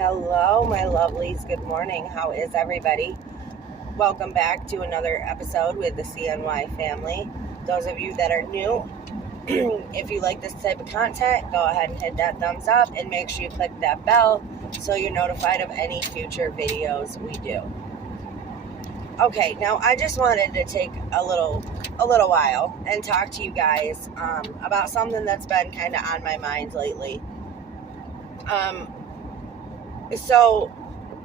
Hello, my lovelies. Good morning. How is everybody? Welcome back to another episode with the CNY family. Those of you that are new, if you like this type of content, go ahead and hit that thumbs up and make sure you click that bell so you're notified of any future videos we do. Okay, now I just wanted to take a little while and talk to you guys about something that's been kind of on my mind lately. So,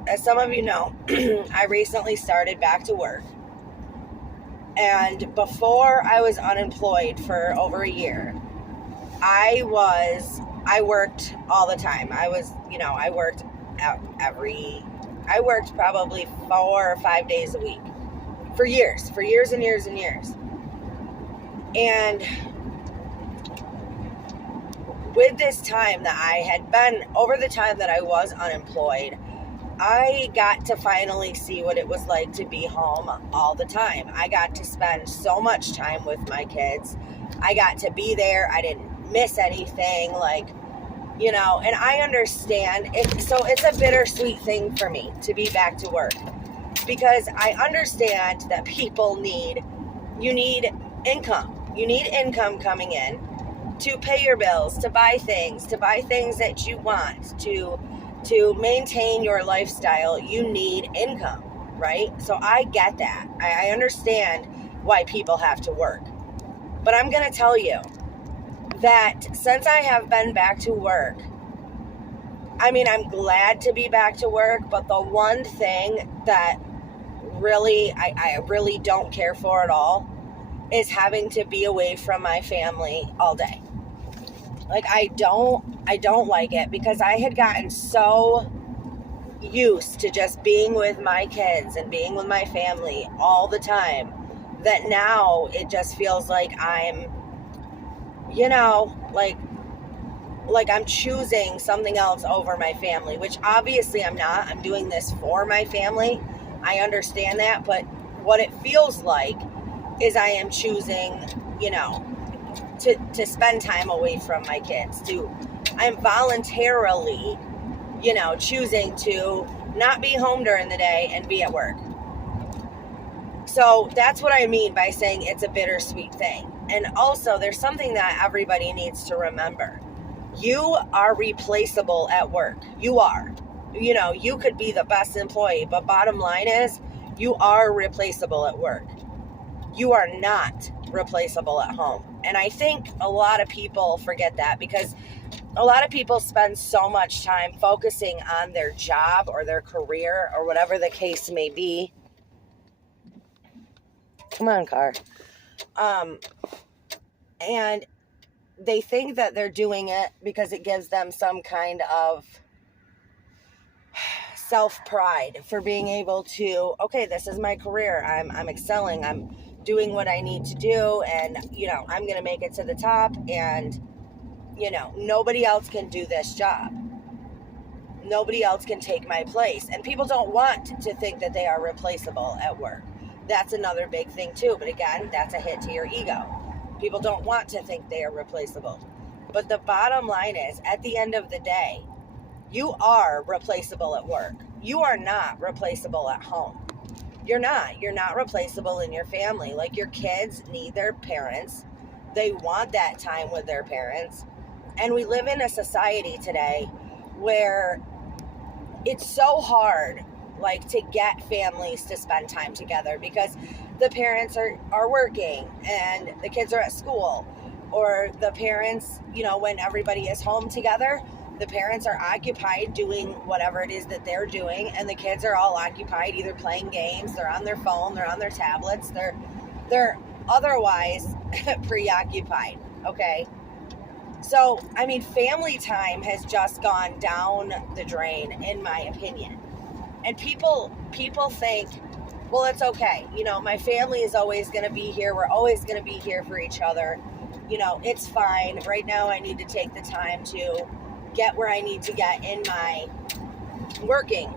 as some of you know, I recently started back to work. And before I was unemployed for over a year, I worked all the time. I worked probably 4 or 5 days a week for years and years and years. And with this time that I had been, over the time that I was unemployed, I got to finally see what it was like to be home all the time. I got to spend so much time with my kids. I got to be there. I didn't miss anything, and I understand. So it's a bittersweet thing for me to be back to work because I understand that you need income. You need income coming in to pay your bills, to buy things that you want, to maintain your lifestyle. You need income, right? So I get that. I understand why people have to work. But I'm going to tell you that since I have been back to work, I'm glad to be back to work, but the one thing that really, I really don't care for at all is having to be away from my family all day. I don't like it because I had gotten so used to just being with my kids and being with my family all the time that now it just feels like I'm, I'm choosing something else over my family, which obviously I'm not. I'm doing this for my family. I understand that, but what it feels like is I am choosing, to spend time away from my kids. I'm voluntarily, choosing to not be home during the day and be at work. So that's what I mean by saying it's a bittersweet thing. And also there's something that everybody needs to remember. You are replaceable at work. You are. You could be the best employee, but bottom line is you are replaceable at work. You are not replaceable at home. And I think a lot of people forget that because a lot of people spend so much time focusing on their job or their career or whatever the case may be. Come on, car. And they think that they're doing it because it gives them some kind of self-pride for being able to, okay, this is my career. I'm excelling. I'm doing what I need to do, and I'm going to make it to the top, and nobody else can do this job. Nobody else can take my place. And people don't want to think that they are replaceable at work. That's another big thing too. But again, that's a hit to your ego. People don't want to think they are replaceable. But the bottom line is, at the end of the day, you are replaceable at work. You are not replaceable at home. You're not replaceable in your family. Your kids need their parents. They want that time with their parents. And we live in a society today where it's so hard, to get families to spend time together because the parents are working and the kids are at school, or the parents, when everybody is home together, the parents are occupied doing whatever it is that they're doing, and the kids are all occupied either playing games, they're on their phone, they're on their tablets, they're otherwise preoccupied, okay? So, family time has just gone down the drain, in my opinion. And people think, well, it's okay. My family is always going to be here. We're always going to be here for each other. It's fine. Right now, I need to take the time to get where I need to get in my working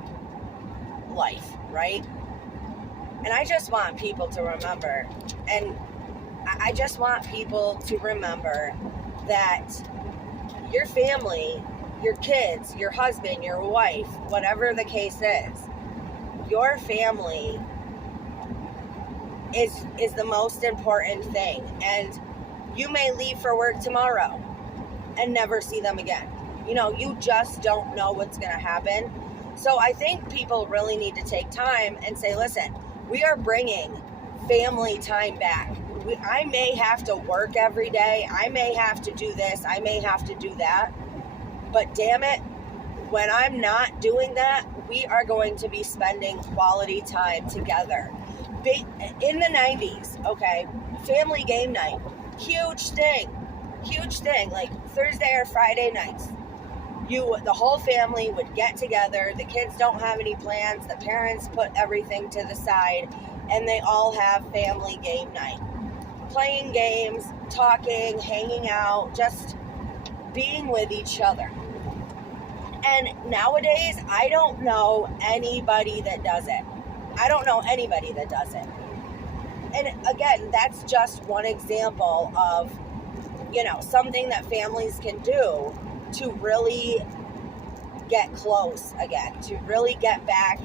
life, right? And I just want people to remember, that your family your kids, your husband, your wife, whatever the case is, your family is the most important thing. And you may leave for work tomorrow and never see them again. You just don't know what's going to happen. So I think people really need to take time and say, listen, we are bringing family time back. I may have to work every day. I may have to do this. I may have to do that. But damn it, when I'm not doing that, we are going to be spending quality time together. In the 90s, okay, family game night, huge thing, like Thursday or Friday nights. The whole family would get together. The kids don't have any plans. The parents put everything to the side, and they all have family game night. Playing games, talking, hanging out, just being with each other. And nowadays, I don't know anybody that does it. And again, that's just one example of, something that families can do to really get close again, to really get back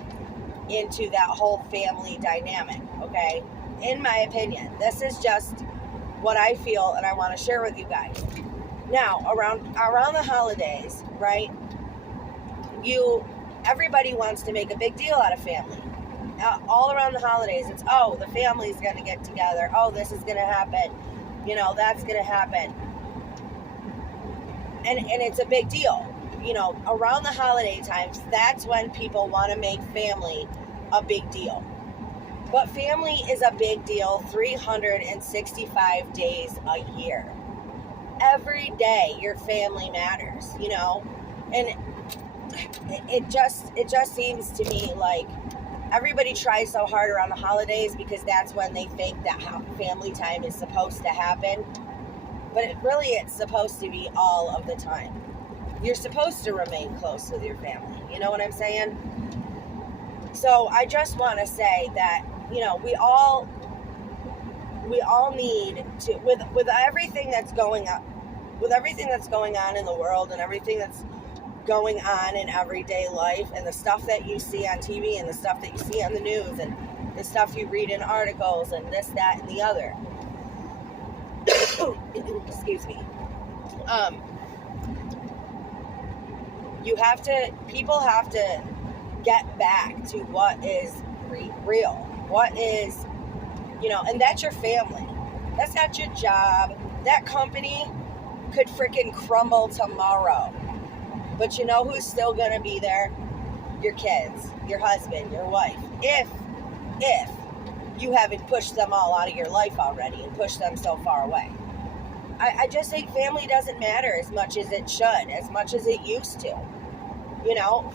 into that whole family dynamic, okay? In my opinion, this is just what I feel and I want to share with you guys. Now, around the holidays, right? Everybody wants to make a big deal out of family. All around the holidays, it's, the family's going to get together. This is going to happen. That's going to happen. And it's a big deal. Around the holiday times, that's when people want to make family a big deal. But family is a big deal 365 days a year. Every day, your family matters, And it just seems to me like everybody tries so hard around the holidays because that's when they think that family time is supposed to happen. But it's supposed to be all of the time. You're supposed to remain close with your family. You know what I'm saying? So I just want to say that, we all need to, with everything that's going on, in the world and everything that's going on in everyday life and the stuff that you see on TV and the stuff that you see on the news and the stuff you read in articles and this, that, and the other. Excuse me. People have to get back to what is real. What is, and that's your family. That's not your job. That company could freaking crumble tomorrow. But you know who's still going to be there? Your kids, your husband, your wife. If you haven't pushed them all out of your life already and pushed them so far away. I just think family doesn't matter as much as it should, as much as it used to.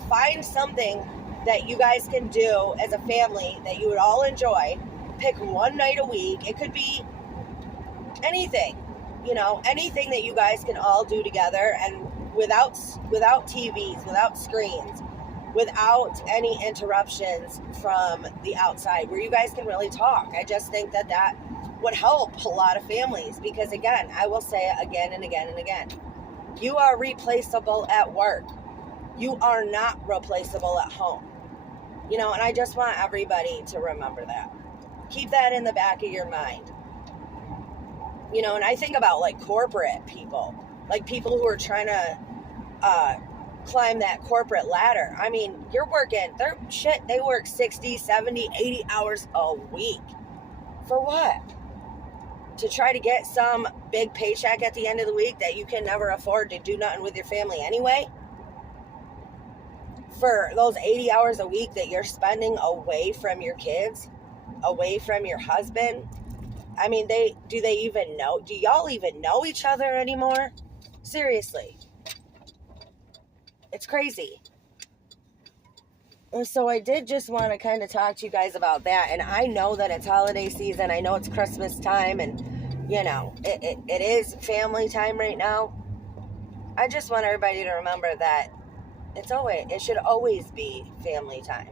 Find something that you guys can do as a family that you would all enjoy. Pick one night a week. It could be anything, anything that you guys can all do together and without TVs, without screens, without any interruptions from the outside, where you guys can really talk. I just think that would help a lot of families because, again, I will say it again and again and again. You are replaceable at work. You are not replaceable at home. And I just want everybody to remember that. Keep that in the back of your mind. And I think about like corporate people, like people who are trying to climb that corporate ladder. I mean, they work 60, 70, 80 hours a week. For what? To try to get some big paycheck at the end of the week that you can never afford to do nothing with your family anyway? For those 80 hours a week that you're spending away from your kids, away from your husband? I mean, do they even know? Do y'all even know each other anymore? Seriously. It's crazy. And so I did just want to kind of talk to you guys about that. And I know that it's holiday season. I know it's Christmas time. And, it is family time right now. I just want everybody to remember that it should always be family time.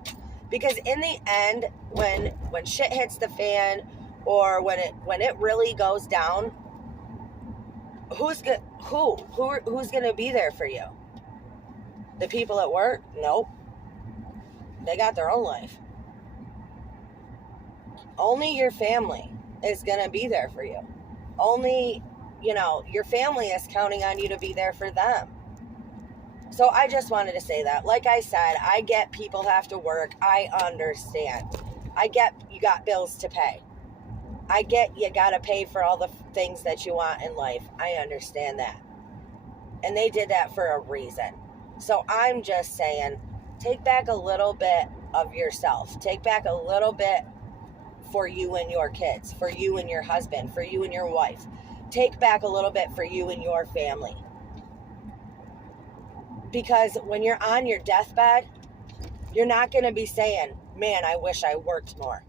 Because in the end, when shit hits the fan, or when it really goes down, who's gonna be there for you? The people at work, nope. They got their own life. Only your family is going to be there for you. Only, your family is counting on you to be there for them. So I just wanted to say that. Like I said, I get people have to work. I understand. I get you got bills to pay. I get you got to pay for all the things that you want in life. I understand that. And they did that for a reason. So I'm just saying, take back a little bit of yourself. Take back a little bit for you and your kids, for you and your husband, for you and your wife. Take back a little bit for you and your family. Because when you're on your deathbed, you're not going to be saying, man, I wish I worked more.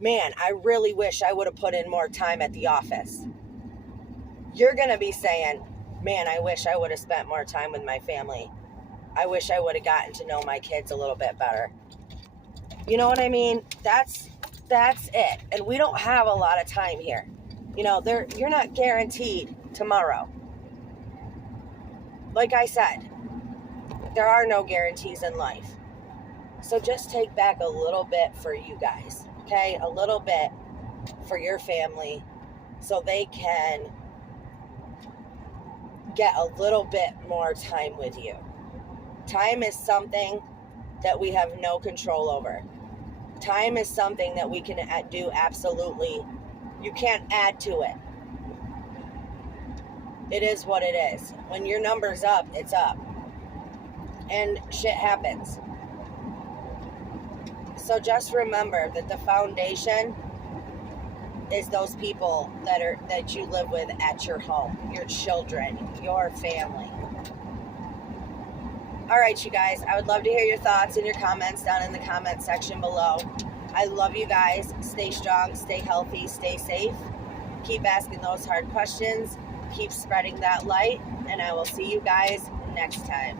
Man, I really wish I would have put in more time at the office. You're going to be saying, man, I wish I would have spent more time with my family. I wish I would have gotten to know my kids a little bit better. You know what I mean? That's it. And we don't have a lot of time here. You're not guaranteed tomorrow. Like I said, there are no guarantees in life. So just take back a little bit for you guys, okay? A little bit for your family so they can get a little bit more time with you. Time is something that we have no control over. Time is something that we can do absolutely. You can't add to it. It is what it is. When your number's up, it's up. And shit happens. So just remember that the foundation is those people that you live with at your home, your children, your family. All right, you guys, I would love to hear your thoughts and your comments down in the comment section below. I love you guys. Stay strong, stay healthy, stay safe. Keep asking those hard questions. Keep spreading that light, and I will see you guys next time.